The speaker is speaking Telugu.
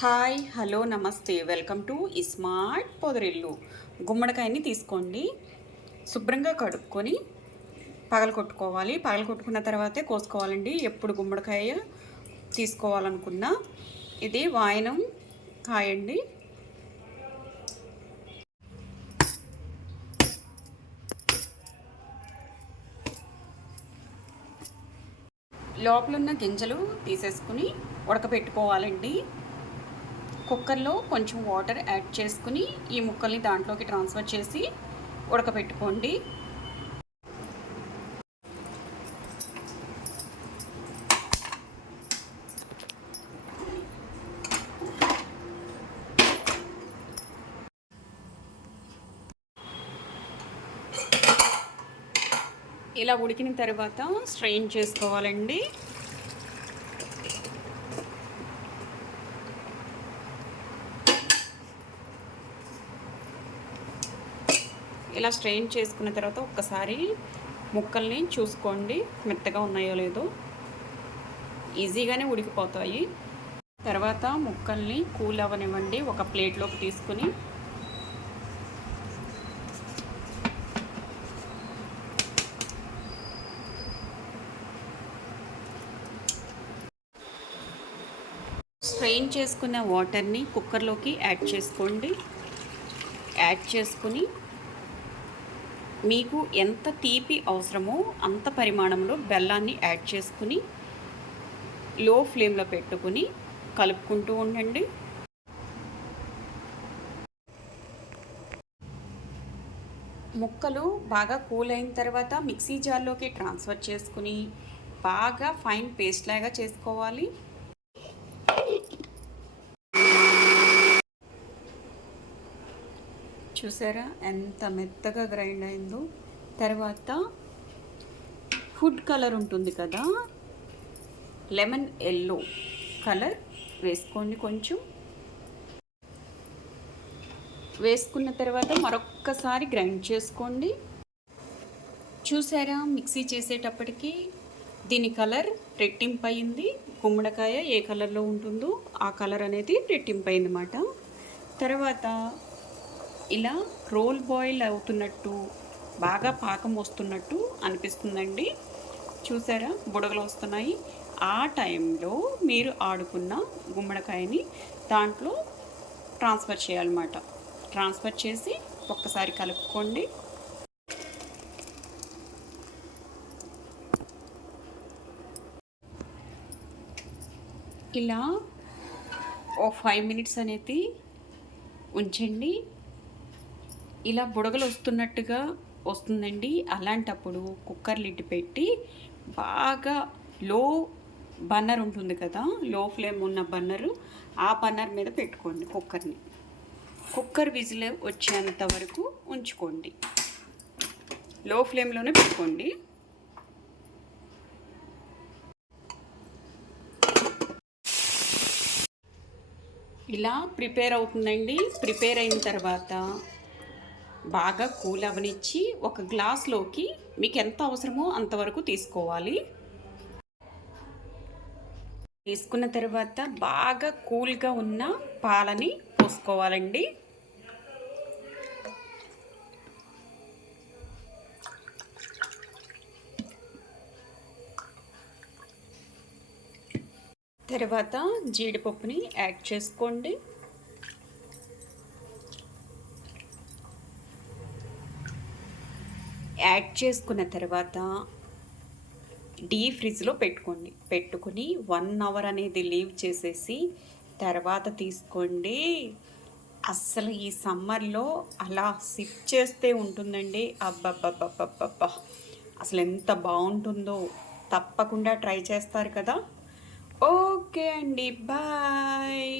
హాయ్ హలో నమస్తే. Welcome to smart Podarillu. గుమ్మడికాయని తీసుకోండి. శుభ్రంగా కడుక్కొని పగల కొట్టుకోవాలి. పగల కొట్టుకున్న తర్వాతే కోసుకోవాలండి. ఎప్పుడు గుమ్మడికాయ తీసుకోవాలనుకున్నా ఇది వాయనం కాయండి. లోపల ఉన్న గింజలు తీసేసుకుని ఉడకబెట్టుకోవాలండి కుక్కర్లో కొంచెం వాటర్ యాడ్ చేసుకుని ఈ ముక్కల్ని దాంట్లోకి ట్రాన్స్ఫర్ చేసి ఉడకబెట్టుకోండి. ఇలా ఉడికిన తర్వాత స్ట్రెయిన్ చేసుకోవాలండి. ఇలా స్ట్రెయిన్ చేసుకున్న తర్వాత ఒక్కసారి ముక్కల్ని చూసుకోండి మెత్తగా ఉన్నాయో లేదో. ఈజీగానే ఉడికిపోతాయి. తర్వాత ముక్కల్ని కూల్ అవ్వనివ్వండి ఒక ప్లేట్లోకి తీసుకుని. స్ట్రెయిన్ చేసుకున్న వాటర్ని కుక్కర్లోకి యాడ్ చేసుకోండి. యాడ్ చేసుకుని మీకు ఎంత తీపి అవసరమో అంత పరిమాణంలో బెల్లాన్ని యాడ్ చేసుకుని లో ఫ్లేమ్లో పెట్టుకుని కలుపుకుంటూ ఉండండి. ముక్కలు బాగా కూల్ అయిన తర్వాత మిక్సీ జార్లోకి ట్రాన్స్ఫర్ చేసుకుని బాగా ఫైన్ పేస్ట్ లాగా చేసుకోవాలి. చూసారా? ఎంత మెత్తగా గ్రైండ్ అయిందో. తర్వాత ఫుడ్ కలర్ ఉంటుంది కదా. లెమన్ ఎల్లో కలర్ వేసుకోండి కొంచెం. వేసుకున్న తర్వాత మరొక్కసారి గ్రైండ్ చేసుకోండి. చూసారా? మిక్సీ చేసేటప్పటికి దీని కలర్ రెట్టింపు అయింది. గుమ్మడికాయ ఏ కలర్లో ఉంటుందో ఆ కలర్ అనేది రెట్టింపు అయిందన్నమాట తర్వాత ఇలా రోల్ బాయిల్ అవుతున్నట్టు బాగా పాకం వస్తున్నట్టు అనిపిస్తుందండి. చూసారా? బుడగలు వస్తున్నాయి. ఆ టైంలో మీరు ఆడుకున్న గుమ్మడికాయని దాంట్లో ట్రాన్స్ఫర్ చేయాలన్నమాట. ట్రాన్స్ఫర్ చేసి ఒక్కసారి కలుపుకోండి. ఇలా ఓ ఫైవ్ మినిట్స్ అనేది ఉంచండి. ఇలా బుడగలు వస్తున్నట్టుగా వస్తుందండి. అలాంటప్పుడు కుక్కర్ లిడ్ పెట్టి బాగా లో బన్నర్ ఉంటుంది కదా లో ఫ్లేమ్ ఉన్న బన్నరు ఆ బన్నర్ మీద పెట్టుకోండి కుక్కర్ని. కుక్కర్ విజిల్ వచ్చేంత వరకు ఉంచుకోండి. లో ఫ్లేమ్లోనే పెట్టుకోండి. ఇలా ప్రిపేర్ అవుతుందండి. ప్రిపేర్ అయిన తర్వాత బాగా కూల్ అవనిచ్చి ఒక గ్లాస్లోకి మీకు ఎంత అవసరమో అంతవరకు తీసుకోవాలి. తీసుకున్న తర్వాత బాగా కూల్గా ఉన్న పాలని పోసుకోవాలండి. తర్వాత జీడిపప్పుని యాడ్ చేసుకోండి. యాడ్ చేసుకున్న తర్వాత డీ ఫ్రిడ్జ్లో పెట్టుకోండి. పెట్టుకుని వన్ అవర్ అనేది లీవ్ చేసేసి తర్వాత తీసుకోండి. అస్సలు ఈ సమ్మర్లో అలా సిప్ చేస్తే ఉంటుందండి. అబ్బబ్బబ్బబ్బబ్బ అసలు ఎంత బాగుంటుందో తప్పకుండా ట్రై చేస్తారు కదా. ఓకే అండి. బాయ్.